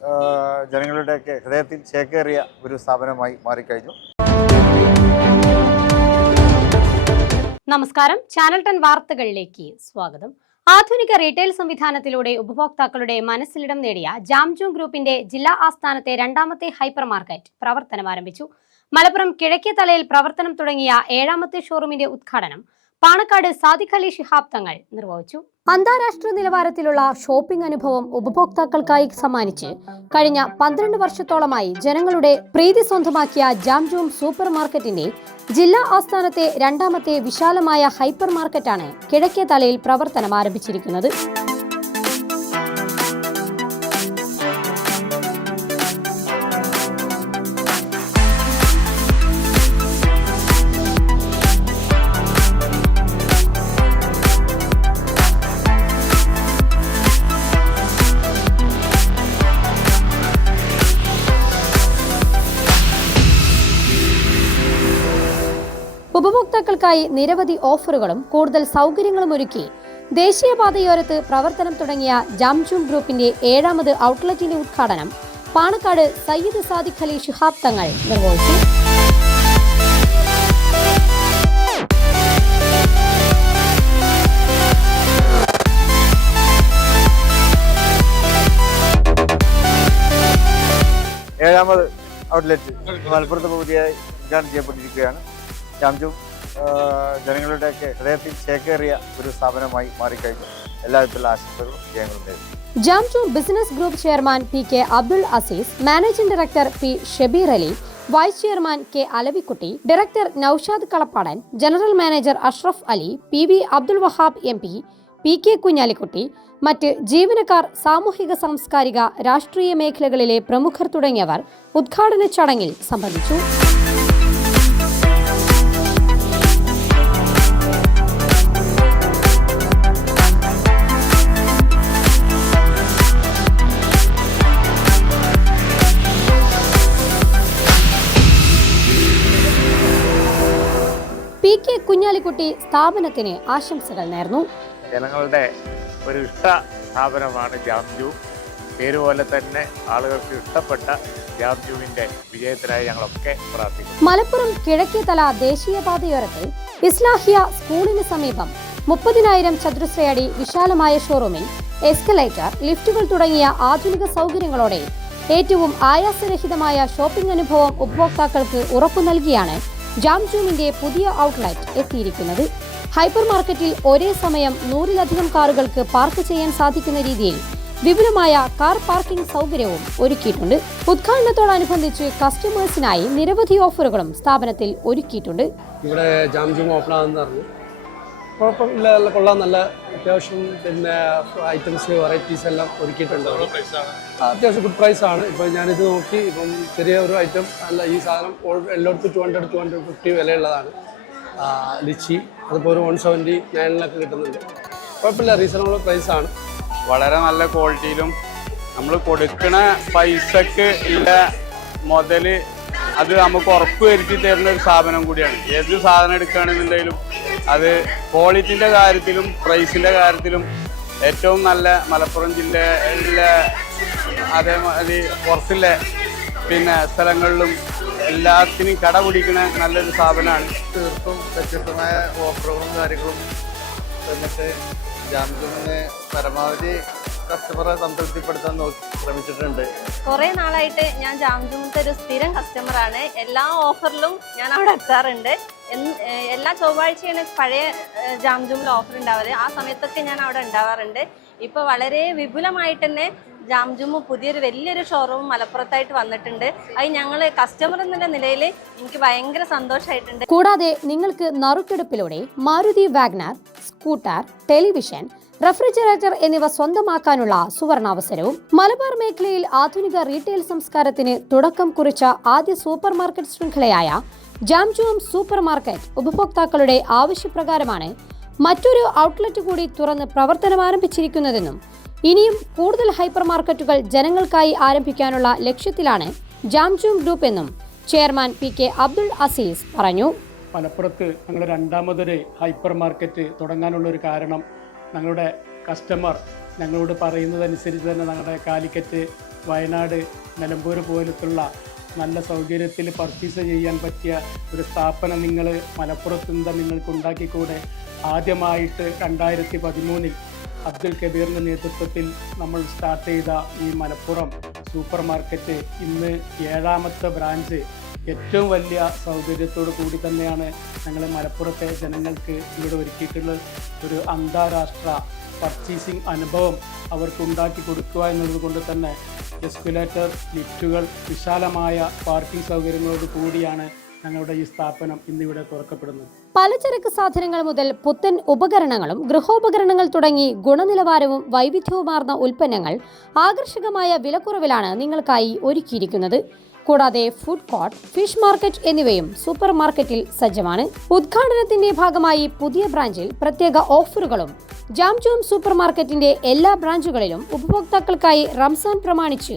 ആ, ജനങ്ങളുടെയൊക്കെ ഹൃദയത്തിൽ ചേക്കേറിയ ഒരു സ്ഥാപനമായി മാറിക്കഴിഞ്ഞു. നമസ്കാരം. ചാനൽ ടെൻ വാർത്തകളിലേക്ക് സ്വാഗതം. ആധുനിക റീറ്റെയിൽ സംവിധാനത്തിലൂടെ ഉപഭോക്താക്കളുടെ മനസ്സിലിടം നേടിയ ജാംജൂം ഗ്രൂപ്പിന്റെ ജില്ലാ ആസ്ഥാനത്തെ രണ്ടാമത്തെ ഹൈപ്പർ മാർക്കറ്റ് പ്രവർത്തനം ആരംഭിച്ചു മലപ്പുറം കിഴക്കേ തലയിൽ പ്രവർത്തനം തുടങ്ങിയ ഏഴാമത്തെ ഷോറൂമിന്റെ ഉദ്ഘാടനം പാണക്കാട് സാദിഖ് അലി ശിഹാബ് തങ്ങൾ നിർവഹിച്ചു. അന്താരാഷ്ട്ര നിലവാരത്തിലുള്ള ഷോപ്പിംഗ് അനുഭവം ഉപഭോക്താക്കൾക്കായി സമ്മാനിച്ച് കഴിഞ്ഞ പന്ത്രണ്ട് വർഷത്തോളമായി ജനങ്ങളുടെ പ്രീതി സ്വന്തമാക്കിയ ജാംജൂം സൂപ്പർ മാർക്കറ്റിന്റെ ജില്ലാ ആസ്ഥാനത്തെ രണ്ടാമത്തെ വിശാലമായ ഹൈപ്പർ മാർക്കറ്റാണ് കിഴക്കേ തലയിൽ പ്രവർത്തനം ആരംഭിച്ചിരിക്കുന്നത് ഉപഭോക്താക്കൾക്കായി നിരവധി ഓഫറുകളും കൂടുതൽ സൗകര്യങ്ങളും ഒരുക്കി. ദേശീയപാതയോരത്ത് പ്രവർത്തനം തുടങ്ങിയ ജാംജൂൺ ഗ്രൂപ്പിന്റെ ഏഴാമത് ഔട്ട്ലെറ്റിന്റെ ഉദ്ഘാടനം പാണക്കാട് സയ്യിദ് സാദിഖ് അലി ശിഹാബ് തങ്ങൾ നിർവഹിച്ചു. ഏഴാമത് ഔട്ട്ലെറ്റ് മലപ്പുറത്ത് പുതിയ ഉദ്ഘാടനം ചെയ്യപ്പെട്ടിരിക്കുകയാണ്. ആ, ജനങ്ങളുടെയൊക്കെ ഹൃദയത്തിൽ ചേക്കേറിയ ഒരു സ്ഥാപനമായി മാറിക്കഴിഞ്ഞു. എല്ലാവിധത്തിലുള്ള ആശംസകളും ജയങ്ങളും Jamjoom business group chairman P K Abdul Aziz managing director P Shabeer Ali vice chairman K Alavikutty director Naushad Kalappadan general manager Ashraf Ali P V Abdul Wahab M P P K Kunhalikutty മറ്റ് ജീവനക്കാർ സാമൂഹിക സാംസ്കാരിക രാഷ്ട്രീയ മേഖലകളിലെ പ്രമുഖർ തുടങ്ങിയവർ ഉദ്ഘാടന ചടങ്ങിൽ സംബന്ധിച്ചു. കെ കുഞ്ഞാലിക്കുട്ടി സ്ഥാപനത്തിന് ആശംസകൾ നേർന്നു. ജനങ്ങളുടെ ഒരു ഇഷ്ട സ്ഥാപനമാണ് ജാംജു. പേര് പോലെ തന്നെ ആളുകൾക്ക് ഇഷ്ടപ്പെട്ട ജാംജുവിന്റെ വിജയത്തിനായി ഞങ്ങളൊക്കെ പ്രാർത്ഥിക്കുന്നു. മലപ്പുറം കിഴക്കേതല ദേശീയപാതയോരത്തിൽ ഇസ്ലാഹിയ സ്കൂളിന് സമീപം മുപ്പതിനായിരം ചതുരശ്രയടി വിശാലമായ ഷോറൂമിൽ എസ്കലേറ്റർ ലിഫ്റ്റുകൾ തുടങ്ങിയ ആധുനിക സൗകര്യങ്ങളോടെ ഏറ്റവും ആയാസരഹിതമായ ഷോപ്പിംഗ് അനുഭവം ഉപഭോക്താക്കൾക്ക് ഉറപ്പു നൽകിയാണ് ജാംജൂമിന്റെ പുതിയ ഔട്ട്ലെറ്റ് എത്തിയിരിക്കുന്നത്. ഹൈപ്പർ മാർക്കറ്റിൽ ഒരേ സമയം നൂറിലധികം കാറുകൾക്ക് പാർക്ക് ചെയ്യാൻ സാധിക്കുന്ന രീതിയിൽ വിപുലമായ കാർ പാർക്കിംഗ് സൗകര്യവും ഒരുക്കിയിട്ടുണ്ട്. ഉദ്ഘാടനത്തോടനുബന്ധിച്ച് കസ്റ്റമേഴ്സിനായി നിരവധി ഓഫറുകളും സ്ഥാപനത്തിൽ ഒരുക്കിയിട്ടുണ്ട്. ഇവിടെ ജാംജൂം ഓപ്പൺ ആണെന്ന് കുഴപ്പമില്ല നല്ല കൊള്ളാം നല്ല അത്യാവശ്യം പിന്നെ ഐറ്റംസ് വെറൈറ്റീസ് എല്ലാം ഒരുക്കിയിട്ടുണ്ട്. അത്യാവശ്യം ഗുഡ് പ്രൈസ് ആണ്. ഇപ്പോൾ ഞാനിത് നോക്കി ഇപ്പം ചെറിയ ഒരു ഐറ്റം അല്ല ഈ സാധനം ഓൾ- എല്ലായിടത്തും two hundred two hundred fifty വിലയുള്ളതാണ്. Litchi അതിപ്പോൾ ഒരു വൺ സെവന്റി നയനിലൊക്കെ കിട്ടുന്നുണ്ട്. കുഴപ്പമില്ല റീസണബിൾ പ്രൈസ് ആണ്. വളരെ നല്ല ക്വാളിറ്റിയിലും നമ്മൾ കൊടുക്കണ പൈസക്ക് ഉള്ള മുതൽ അത് നമുക്ക് ഉറപ്പ് വരുത്തി തരുന്ന ഒരു സ്ഥാപനം കൂടിയാണ്. ഏത് സാധനം എടുക്കുകയാണെന്നുണ്ടെങ്കിലും അത് ക്വാളിറ്റിന്റെ കാര്യത്തിലും പ്രൈസിന്റെ കാര്യത്തിലും ഏറ്റവും നല്ല മലപ്പുറം ജില്ലയിലെ അതേമാതിരി പുറത്തുള്ള പിന്നെ സ്ഥലങ്ങളിലും എല്ലാത്തിനും കട പിടിക്കുന്ന നല്ലൊരു സ്ഥാപനമാണ് തീർത്തും വ്യത്യസ്തമായ ഓഫറുകളും കാര്യങ്ങളും എന്നിട്ട് ജാമ്യത്തിൽ നിന്ന് പരമാവധി കസ്റ്റമറെ സംതൃപ്തിപ്പെടുത്താൻ നോക്കി ശ്രമിച്ചിട്ടുണ്ട്. കുറെ നാളായിട്ട് ഞാൻ ജാംജുമത്തെ ഒരു സ്ഥിരം കസ്റ്റമറാണ് എല്ലാ ഓഫറിലും ഞാൻ അവിടെ എത്താറുണ്ട്. എല്ലാ ചൊവ്വാഴ്ചയാണ് പഴയ ജാംജൂമിൽ ഓഫർ ഉണ്ടാവാറ് ആ സമയത്തൊക്കെ ഞാൻ അവിടെ ഉണ്ടാവാറുണ്ട്. ഇപ്പോൾ വളരെ വിപുലമായിട്ട് തന്നെ ജാംജുമ് പുതിയൊരു വലിയൊരു ഷോറൂം മലപ്പുറത്തായിട്ട് വന്നിട്ടുണ്ട്. അത് ഞങ്ങൾ കസ്റ്റമർ എന്നുള്ള നിലയിൽ എനിക്ക് ഭയങ്കര സന്തോഷമായിട്ടുണ്ട് കൂടാതെ നിങ്ങൾക്ക് നറുക്കെടുപ്പിലൂടെ Maruti WagonR scooter television refrigerator എന്നിവ സ്വന്തമാക്കാനുള്ള സുവർണാവസരവും. മലബാർ മേഖലയിൽ ആധുനിക റീറ്റെയിൽ സംസ്കാരത്തിന് തുടക്കം കുറിച്ച ആദ്യ സൂപ്പർ മാർക്കറ്റ് ശൃംഖലയായ ജാംജുവം സൂപ്പർ മാർക്കറ്റ് ഉപഭോക്താക്കളുടെ ആവശ്യപ്രകാരമാണ് മറ്റൊരു ഔട്ട്ലെറ്റ് കൂടി തുറന്ന് പ്രവർത്തനം ആരംഭിച്ചിരിക്കുന്നതെന്നും ഇനിയും കൂടുതൽ ഹൈപ്പർ മാർക്കറ്റുകൾ ജനങ്ങൾക്കായി ആരംഭിക്കാനുള്ള ലക്ഷ്യത്തിലാണ് ജാംജൂം ഗ്രൂപ്പ് എന്നും chairman P K Abdul Aziz പറഞ്ഞു. മലപ്പുറത്ത് ഞങ്ങൾ രണ്ടാമതൊരു ഹൈപ്പർ മാർക്കറ്റ് തുടങ്ങാനുള്ള ഒരു കാരണം ഞങ്ങളുടെ കസ്റ്റമർ ഞങ്ങളോട് പറയുന്നതനുസരിച്ച് തന്നെ ഞങ്ങളുടെ കാലിക്കറ്റ് വയനാട് നിലമ്പൂർ പോലത്തുള്ള നല്ല സൗകര്യത്തിൽ പർച്ചേസ് ചെയ്യാൻ പറ്റിയ ഒരു സ്ഥാപനം നിങ്ങൾ മലപ്പുറത്ത് നിന്ന് നിങ്ങൾക്ക് ഉണ്ടാക്കിക്കൂടെ? ആദ്യമായിട്ട് രണ്ടായിരത്തി പതിമൂന്നിൽ അബ്ദുൽ കബീറിന്റെ നേതൃത്വത്തിൽ നമ്മൾ സ്റ്റാർട്ട് ചെയ്ത ഈ മലപ്പുറം സൂപ്പർ മാർക്കറ്റ് ഇന്ന് ഏഴാമത്തെ ബ്രാഞ്ച് ഏറ്റവും വലിയ സൗകര്യത്തോടു കൂടി തന്നെയാണ് ഞങ്ങൾ മലപ്പുറത്തെ ജനങ്ങൾക്ക് ഇവിടെ ഒരുക്കിയിട്ടുള്ള ഒരു അന്താരാഷ്ട്ര പർച്ചേസിംഗ് അനുഭവം അവർക്ക് ഉണ്ടാക്കി കൊടുക്കുക എന്നതുകൊണ്ട് കൊണ്ട് തന്നെ എസ്കുലേറ്റർ ലിഫ്റ്റുകൾ വിശാലമായ പാർക്കിംഗ് സൗകര്യങ്ങളോട് കൂടിയാണ് ഞങ്ങളുടെ ഈ സ്ഥാപനം ഇന്നിവിടെ തുറക്കപ്പെടുന്നത്. പലചരക്ക് സാധനങ്ങൾ മുതൽ പുത്തൻ ഉപകരണങ്ങളും ഗൃഹോപകരണങ്ങൾ തുടങ്ങി ഗുണനിലവാരവും വൈവിധ്യവുമാർന്ന ഉൽപ്പന്നങ്ങൾ ആകർഷകമായ വിലക്കുറവിലാണ് നിങ്ങൾക്കായി ഒരുക്കിയിരിക്കുന്നത്. കൂടാതെ ഫുഡ് കോർട്ട് ഫിഷ് മാർക്കറ്റ് എന്നിവയും സൂപ്പർ മാർക്കറ്റിൽ സജ്ജമാണ്. ഉദ്ഘാടനത്തിന്റെ ഭാഗമായി പുതിയ ബ്രാഞ്ചിൽ പ്രത്യേക ഓഫറുകളും ജാംജോം സൂപ്പർ മാർക്കറ്റിന്റെ എല്ലാ ബ്രാഞ്ചുകളിലും ഉപഭോക്താക്കൾക്കായി റംസാൻ പ്രമാണിച്ച്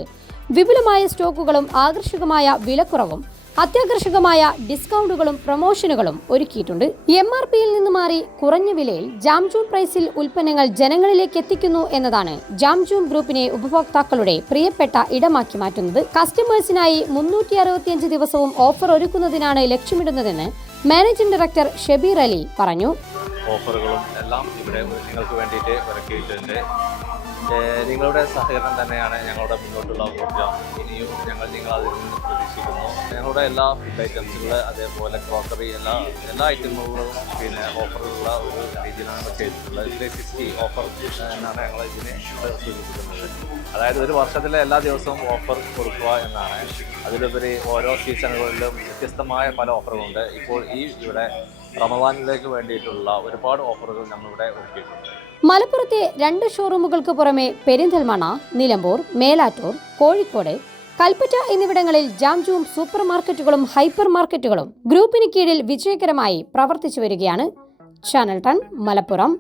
വിപുലമായ സ്റ്റോക്കുകളും ആകർഷകമായ വിലക്കുറവും അത്യാകർഷകമായ ഡിസ്കൗണ്ടുകളും പ്രൊമോഷനുകളും ഒരുക്കിയിട്ടുണ്ട്. എം ആർ പിയിൽ നിന്ന് മാറി കുറഞ്ഞ വിലയിൽ ജാംജൂൺ പ്രൈസിൽ ഉൽപ്പന്നങ്ങൾ ജനങ്ങളിലേക്ക് എത്തിക്കുന്നു എന്നതാണ് ജാംജൂൺ ഗ്രൂപ്പിനെ ഉപഭോക്താക്കളുടെ പ്രിയപ്പെട്ട ഇടമാക്കി മാറ്റുന്നത്. കസ്റ്റമേഴ്സിനായി മുന്നൂറ്റി അറുപത്തിയഞ്ച് ദിവസവും ഓഫർ ഒരുക്കുന്നതിനാണ് ലക്ഷ്യമിടുന്നതെന്ന് മാനേജിംഗ് ഡയറക്ടർ ഷബീർ അലി പറഞ്ഞു. ഓഫറുകളും എല്ലാം ഇവിടെ നിങ്ങൾക്ക് വേണ്ടിയിട്ട് നിങ്ങളുടെ സഹകരണം തന്നെയാണ് ഞങ്ങളുടെ മുന്നോട്ടുള്ള ഊർജം. ഇനിയും ഞങ്ങൾ നിങ്ങൾ അതിൽ നിന്ന് പ്രതീക്ഷിക്കുന്നു. ഞങ്ങളുടെ എല്ലാ ഫുഡ് ഐറ്റംസുകൾ അതേപോലെ ക്രോക്കറി എല്ലാ എല്ലാ ഐറ്റമുകളും പിന്നെ ഓഫറുള്ള ഒരു രീതിയിലാണ് നമ്മൾ ചെയ്തിട്ടുള്ളത്. ഇതിലെ സിക്സ്റ്റി ഓഫർ എന്നാണ് ഞങ്ങൾ ഇതിനെ സൂചിപ്പിക്കുന്നത്. അതായത് ഒരു വർഷത്തിലെ എല്ലാ ദിവസവും ഓഫർ കൊടുക്കുക എന്നാണ്. അതിലുപരി ഓരോ സീസണുകളിലും വ്യത്യസ്തമായ പല ഓഫറുകളുണ്ട് ഇപ്പോൾ ഈ ഇവിടെ റമദാനിലേക്ക് വേണ്ടിയിട്ടുള്ള ഒരുപാട് ഓഫറുകൾ നമ്മളിവിടെ ഒരുക്കിയിട്ടുണ്ട്. മലപ്പുറത്തെ രണ്ട് ഷോറൂമുകൾക്ക് പുറമെ പെരിന്തൽമണ നിലമ്പൂർ മേലാറ്റൂർ കോഴിക്കോട് കൽപ്പറ്റ എന്നിവിടങ്ങളിൽ ജാംജുവും സൂപ്പർ മാർക്കറ്റുകളും ഹൈപ്പർ മാർക്കറ്റുകളും ഗ്രൂപ്പിന് കീഴിൽ വിജയകരമായി പ്രവർത്തിച്ചു വരികയാണ്. ചാനൽ ടൺ മലപ്പുറം.